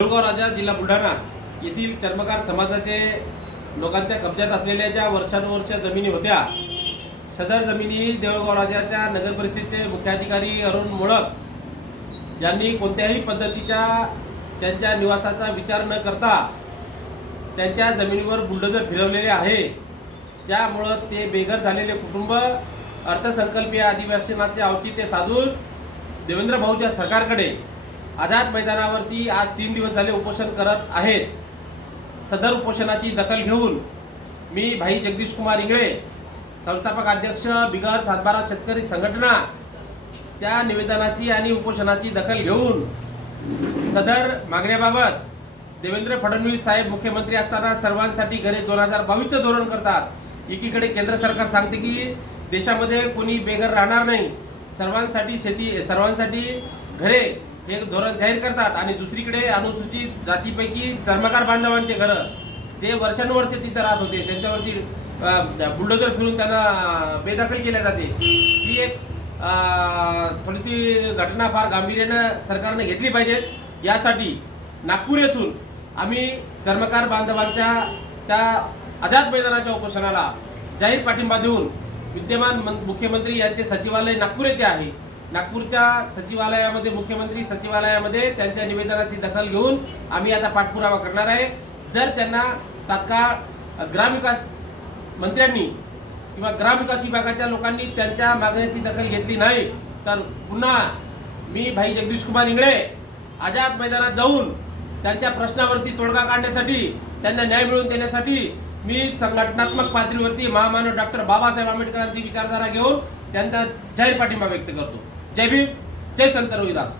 देऊळगाव राजा जिल्हा बुलढाणा येथील चर्मकार समाजाचे लोकांच्या कब्जात असलेल्या ज्या वर्षानुवर्ष जमिनी होत्या, सदर जमिनी देऊळगाव राजाच्या नगर परिषदेचे मुख्याधिकारी अरुण मोडक यांनी कोणत्याही पद्धतीच्या त्यांच्या निवासाचा विचार न करता त्यांच्या जमिनीवर बुलडोजर फिरवलेले आहे। त्यामुळे ते बेघर झालेले कुटुंब अर्थसंकल्पीय अधिवेशनाचे औचित्य साधून देवेंद्र भाऊच्या सरकारकडे आझाद मैदानावरती आज 3 दिवस झाले उपोषण करत आहेत। सदर उपोषणाची दखल घेऊन मी भाई जगदीश कुमार इंगळे, संस्थापक अध्यक्ष बिगर सातबारा शेतकरी संघटना, त्या निवेदनाची आणि उपोषणाची दखल घेऊन सदर मागण्याबाबत देवेंद्र फडणवीस साहेब मुख्यमंत्री असताना सर्वांसाठी घरे 2022चं धोरण करतात। एकीकडे केंद्र सरकार सांगते की देशामध्ये कोणी बेघर राहणार नाही, सर्वांसाठी शेती, सर्वांसाठी घरे हे धोरण जाहीर करतात, आणि दुसरीकडे अनुसूचित जातीपैकी चर्मकार बांधवांचे घरं ते वर्षानुवर्षे तिथे राहत होते, त्यांच्यावरती बुलडोजर फिरून त्यांना बेदखल केल्या जाते। ही एक थोडीशी घटना फार गांभीर्यानं सरकारने घेतली पाहिजे। यासाठी नागपूर येथून आम्ही चर्मकार बांधवांच्या त्या आझाद मैदानाच्या उपोषणाला जाहीर पाठिंबा देऊन विद्यमान मुख्यमंत्री यांचे सचिवालय नागपूर येथे आहे, नागपूरच्या सचिवालयामध्ये, मुख्यमंत्री सचिवालयामध्ये त्यांच्या निवेदनाची दखल घेऊन आम्ही आता पाठपुरावा करणार आहे। जर त्यांना तात्काळ ग्रामविकास मंत्र्यांनी किंवा ग्रामविकास विभागाच्या लोकांनी त्यांच्या मागण्याची दखल घेतली नाही तर पुन्हा मी भाई जगदीश कुमार इंगळे आझाद मैदानात जाऊन त्यांच्या प्रश्नावरती तोडगा काढण्यासाठी, त्यांना न्याय मिळवून देण्यासाठी मी संघटनात्मक पातळीवरती महामानव डॉक्टर बाबासाहेब आंबेडकरांची विचारधारा घेऊन त्यांचा जाहीर पाठिंबा व्यक्त करतो। जय भीम, जय संत रविदास।